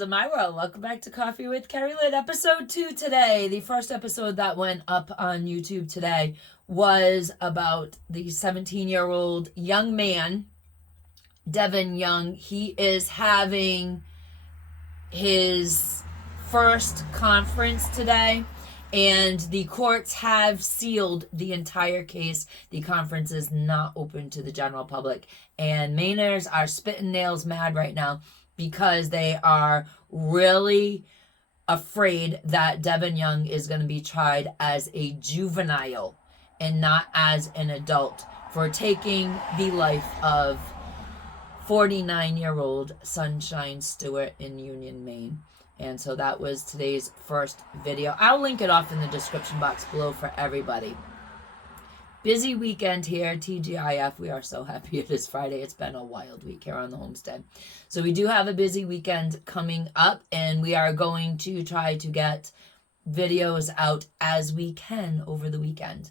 of my world. Welcome back to Coffee with Kerri-Lynn, episode 2 today. The first episode that went up on YouTube today was about the 17-year-old young man, Devin Young. He is having his first conference today, and the courts have sealed the entire case. The conference is not open to the general public, and Mainers are spitting nails mad right now because they are really afraid that Devin Young is going to be tried as a juvenile and not as an adult for taking the life of 49-year-old Sunshine Stewart in Union, Maine. And so that was today's first video. I'll link it off in the description box below for everybody. Busy weekend here, TGIF. We are so happy it is Friday. It's been a wild week here on the homestead. So we do have a busy weekend coming up, and we are going to try to get videos out as we can over the weekend.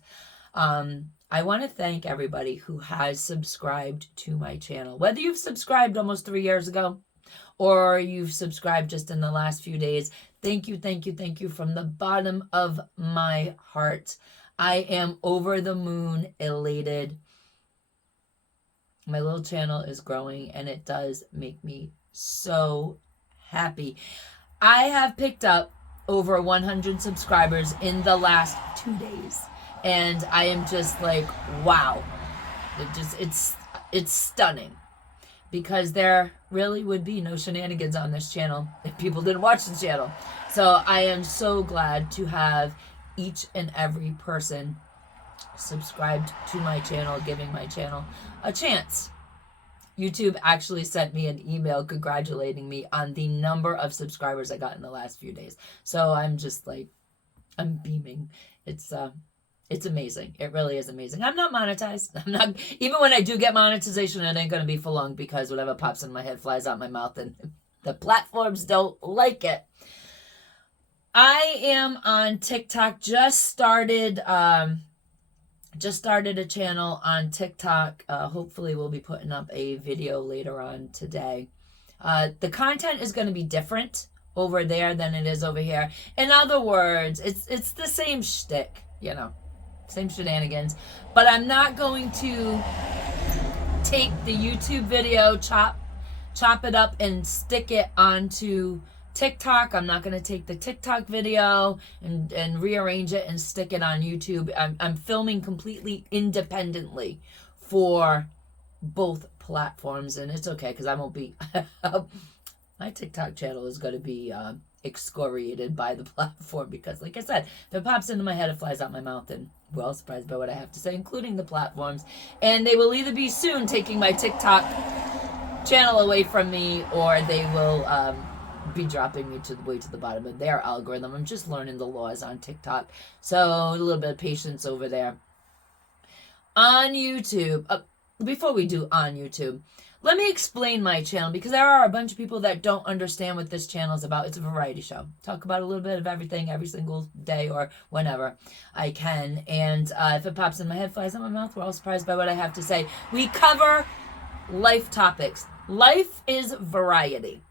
I want to thank everybody who has subscribed to my channel. Whether you've subscribed almost 3 years ago or you've subscribed just in the last few days, thank you, thank you, thank you from the bottom of my heart. I am over the moon elated. My little channel is growing, and it does make me so happy. I have picked up over 100 subscribers in the last 2 days, and I am just like, wow. It's stunning, because there really would be no shenanigans on this channel if people didn't watch the channel. So I am so glad to have each and every person subscribed to my channel, giving my channel a chance. YouTube actually sent me an email congratulating me on the number of subscribers I got in the last few days. So I'm just like, I'm beaming. It's amazing. It really is amazing. I'm not monetized. Even when I do get monetization, it ain't going to be for long, because whatever pops in my head flies out my mouth, and the platforms don't like it. I am on TikTok. Just started a channel on TikTok. Hopefully we'll be putting up a video later on today. The content is going to be different over there than it is over here. In other words, it's the same shtick, you know, same shenanigans. But I'm not going to take the YouTube video, chop it up and stick it onto TikTok. I'm not going to take the TikTok video and rearrange it and stick it on YouTube. I'm filming completely independently for both platforms, and it's okay, because I won't be my TikTok channel is going to be excoriated by the platform, because like I said, if it pops into my head, it flies out my mouth, and we're all surprised by what I have to say, including the platforms. And they will either be soon taking my TikTok channel away from me, or they will be dropping me way to the bottom of their algorithm. I'm just learning the laws on TikTok, so a little bit of patience over there. On YouTube, before we do on YouTube, let me explain my channel, because there are a bunch of people that don't understand what this channel is about. It's a variety show. Talk about a little bit of everything every single day or whenever I can. And if it pops in my head, flies out my mouth, we're all surprised by what I have to say. We cover life topics. Life is variety.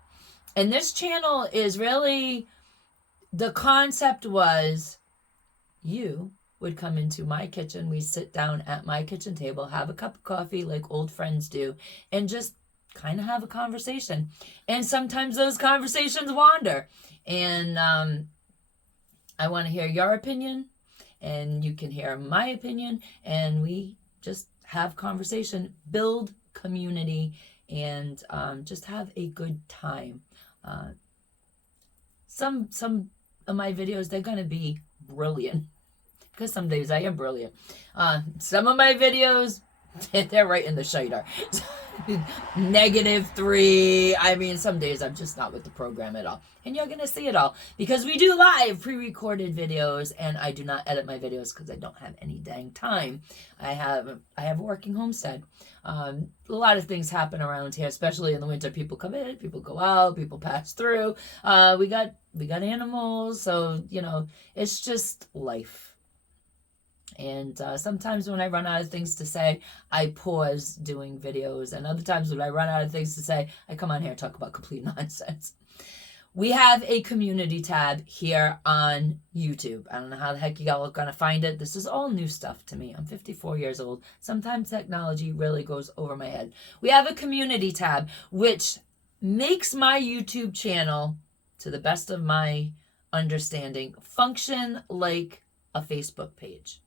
And this channel is really, the concept was, you would come into my kitchen, we sit down at my kitchen table, have a cup of coffee like old friends do, and just kind of have a conversation. And sometimes those conversations wander. And I want to hear your opinion, and you can hear my opinion, and we just have conversation, build community, and just have a good time. Some of my videos, they're going to be brilliant, because some days I am brilliant. Some of my videos, they're right in the shitter. -3. I mean, some days I'm just not with the program at all. And you're going to see it all, because we do live pre-recorded videos, and I do not edit my videos because I don't have any dang time. I have a working homestead. A lot of things happen around here, especially in the winter. People come in, people go out, people pass through. We got animals, so, you know, it's just life. And sometimes when I run out of things to say, I pause doing videos. And other times when I run out of things to say, I come on here and talk about complete nonsense. we have a community tab here on YouTube. I don't know how the heck you all are going to find it. This is all new stuff to me. I'm 54 years old. Sometimes technology really goes over my head. We have a community tab, which makes my YouTube channel, to the best of my understanding, function like a Facebook page.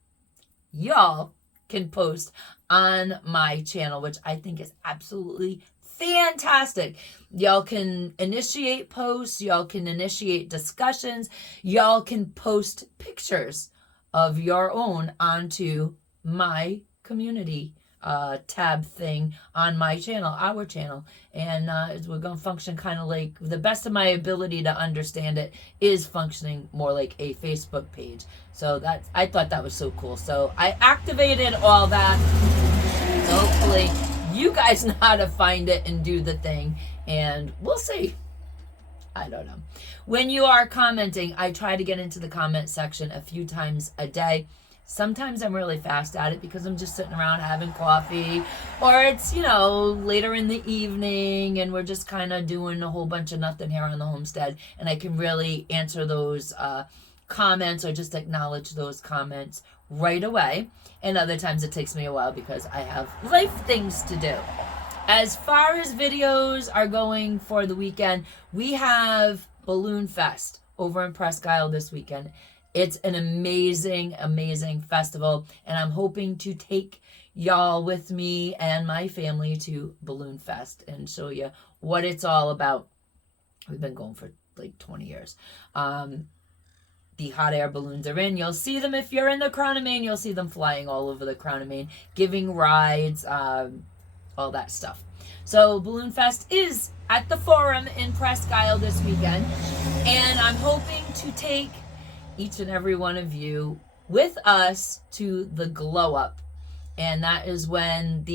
Y'all can post on my channel, which I think is absolutely fantastic. Y'all can initiate posts, y'all can initiate discussions, y'all can post pictures of your own onto my community tab thing on my channel, our channel, and we're going to function kind of like, the best of my ability to understand it is functioning more like a Facebook page. So I thought that was so cool. So I activated all that. So hopefully you guys know how to find it and do the thing, and we'll see. I don't know. When you are commenting, I try to get into the comment section a few times a day. Sometimes I'm really fast at it because I'm just sitting around having coffee, or it's, later in the evening and we're just kind of doing a whole bunch of nothing here on the homestead, and I can really answer those comments or just acknowledge those comments right away. And other times it takes me a while because I have life things to do. As far as videos are going for the weekend, we have Balloon Fest over in Presque Isle this weekend. It's an amazing, amazing festival, and I'm hoping to take y'all with me and my family to Balloon Fest and show you what it's all about. We've been going for like 20 years. The hot air balloons are in. You'll see them if you're in the Crown of Maine. You'll see them flying all over the Crown of Maine, giving rides, all that stuff. So Balloon Fest is at the Forum in Presque Isle this weekend, and I'm hoping to take each and every one of you with us to the glow up, and that is when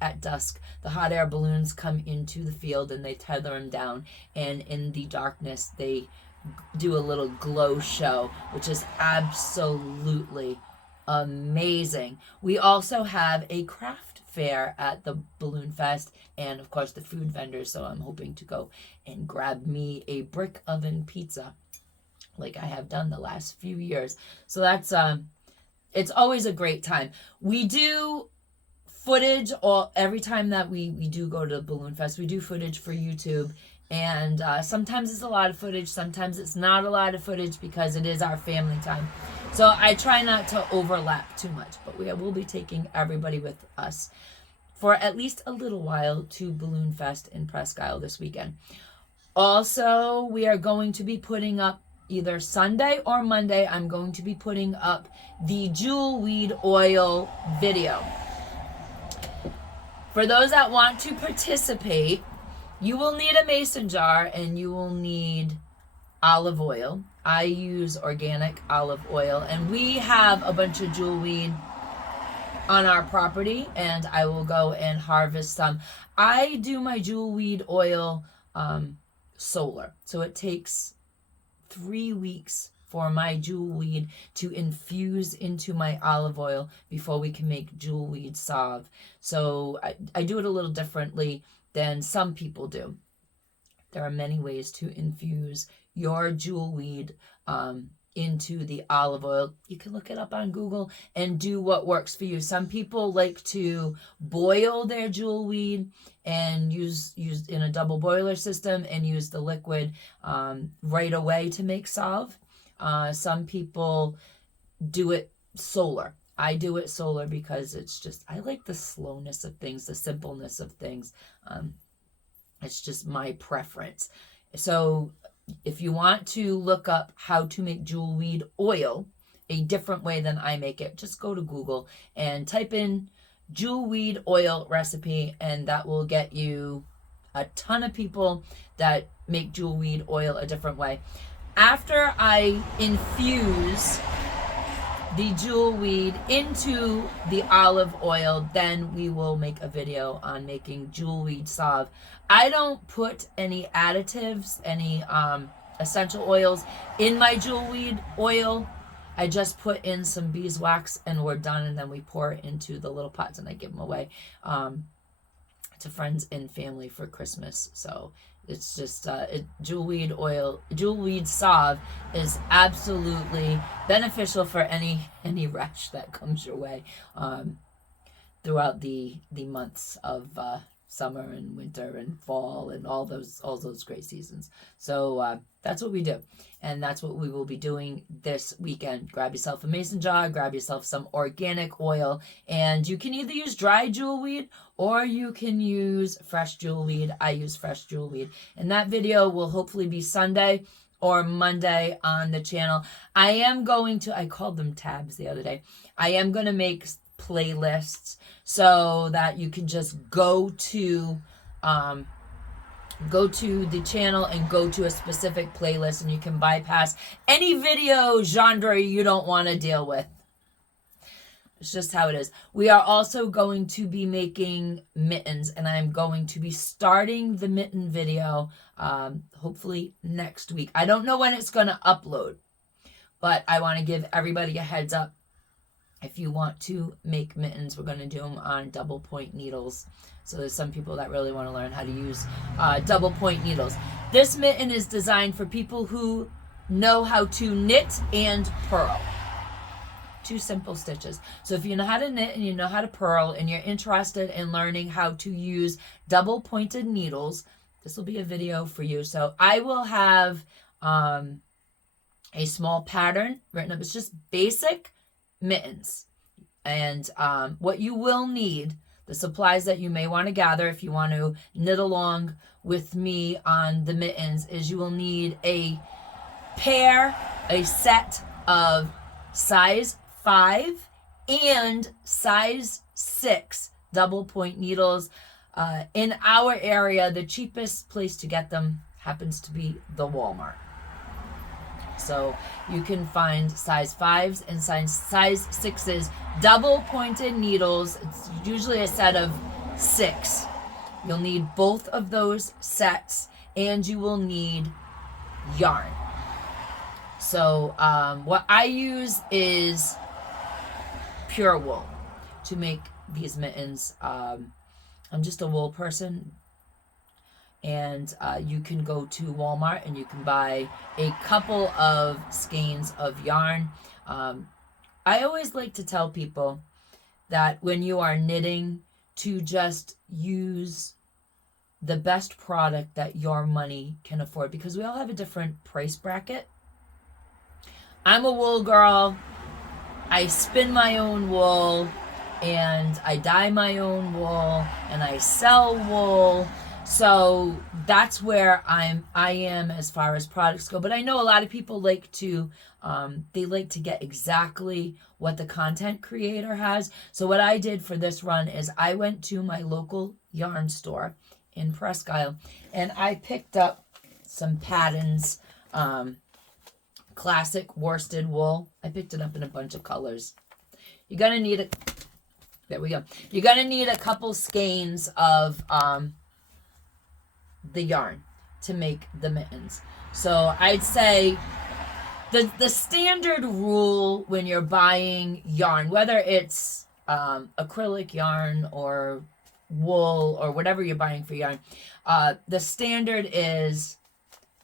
at dusk the hot air balloons come into the field and they tether them down, and in the darkness they do a little glow show, which is absolutely amazing. We also have a craft fair at the Balloon Fest, and of course the food vendors, so I'm hoping to go and grab me a brick oven pizza like I have done the last few years. So that's it's always a great time. We do footage every time that we do go to Balloon Fest. We do footage for YouTube, and sometimes it's a lot of footage, sometimes it's not a lot of footage because it is our family time. So I try not to overlap too much, but we will be taking everybody with us for at least a little while to Balloon Fest in Presque Isle this weekend. Also, we are going to be putting up either Sunday or Monday, I'm going to be putting up the jewel weed oil video. For those that want to participate, you will need a mason jar and you will need olive oil. I use organic olive oil, and we have a bunch of jewel weed on our property, and I will go and harvest some. I do my jewel weed oil solar, so it takes 3 weeks for my jewel weed to infuse into my olive oil before we can make jewel weed salve. So I do it a little differently than some people do. There are many ways to infuse your jewel weed into the olive oil. You can look it up on Google and do what works for you. Some people like to boil their jewel weed and use in a double boiler system and use the liquid right away to make salve. Some people do it solar. I do it solar because I like the slowness of things, the simpleness of things. It's just my preference. So if you want to look up how to make jewel weed oil a different way than I make it, just go to Google and type in jewel weed oil recipe, and that will get you a ton of people that make jewel weed oil a different way. After I infuse the jewel weed into the olive oil, then we will make a video on making jewel weed salve. I don't put any additives, any essential oils in my jewel weed oil. I just put in some beeswax and we're done, and then we pour it into the little pots and I give them away to friends and family for Christmas. So It's just jewelweed salve is absolutely beneficial for any rash that comes your way throughout the months of summer and winter and fall and all those great seasons. So that's what we do, and that's what we will be doing this weekend. Grab yourself a mason jar, grab yourself some organic oil, and you can either use dry jewelweed or you can use fresh jewelweed. I use fresh jewelweed, and that video will hopefully be Sunday or Monday on the channel. I called them tabs the other day. I am going to make playlists so that you can just go to the channel and go to a specific playlist, and you can bypass any video genre you don't want to deal with. It's just how it is. We are also going to be making mittens, and I'm going to be starting the mitten video hopefully next week. I don't know when it's going to upload, but I want to give everybody a heads up. If you want to make mittens, we're going to do them on double point needles. So there's some people that really want to learn how to use double point needles. This mitten is designed for people who know how to knit and purl. 2 simple stitches. So if you know how to knit and you know how to purl and you're interested in learning how to use double pointed needles, this will be a video for you. So I will have a small pattern written up. It's just basic mittens, and what you will need, the supplies that you may want to gather if you want to knit along with me on the mittens, is you will need a set of size 5 and size 6 double point needles. In our area, the cheapest place to get them happens to be the Walmart. So you can find size 5s and size 6s double pointed needles. It's usually a set of 6. You'll need both of those sets, and you will need yarn. So what I use is pure wool to make these mittens. I'm just a wool person. And you can go to Walmart and you can buy a couple of skeins of yarn. I always like to tell people that when you are knitting, to just use the best product that your money can afford, because we all have a different price bracket. I'm a wool girl. I spin my own wool, and I dye my own wool, and I sell wool. So that's where I am as far as products go. But I know a lot of people like to get exactly what the content creator has. So what I did for this run is I went to my local yarn store in Presque Isle, and I picked up some Patton's classic worsted wool. I picked it up in a bunch of colors. You're gonna need there we go. You're gonna need a couple skeins of the yarn to make the mittens. So I'd say the standard rule when you're buying yarn, whether it's acrylic yarn or wool or whatever you're buying for yarn, the standard is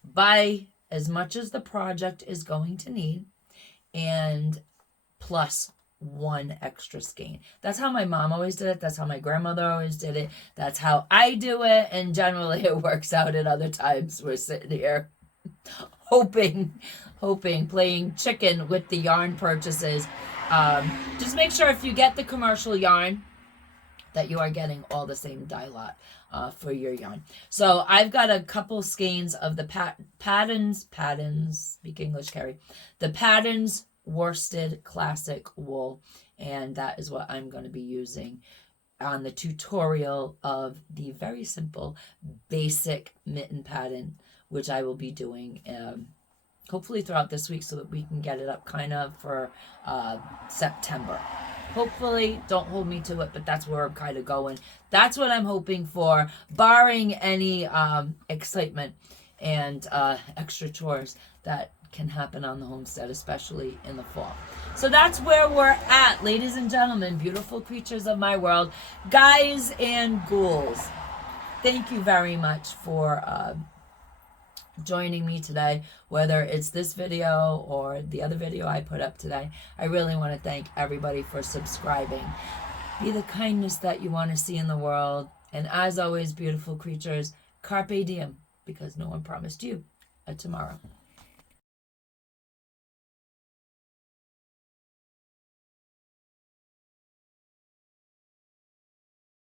buy as much as the project is going to need and plus 1 extra skein. That's how my mom always did it. That's how my grandmother always did it. That's how I do it. And generally it works out. At other times we're sitting here hoping, playing chicken with the yarn purchases. Just make sure if you get the commercial yarn that you are getting all the same dye lot for your yarn. So I've got a couple skeins of the Patton's, speak English, Kerri, the Patton's worsted classic wool, and that is what I'm going to be using on the tutorial of the very simple basic mitten pattern, which I will be doing hopefully throughout this week so that we can get it up kind of for September. Hopefully, don't hold me to it, but that's where I'm kind of going. That's what I'm hoping for, barring any excitement and extra chores that can happen on the homestead, especially in the fall. So that's where we're at, ladies and gentlemen, beautiful creatures of my world, guys and ghouls. Thank you very much for joining me today, whether it's this video or the other video I put up today. I really want to thank everybody for subscribing. Be the kindness that you want to see in the world. And as always, beautiful creatures, Carpe Diem, because no one promised you a tomorrow.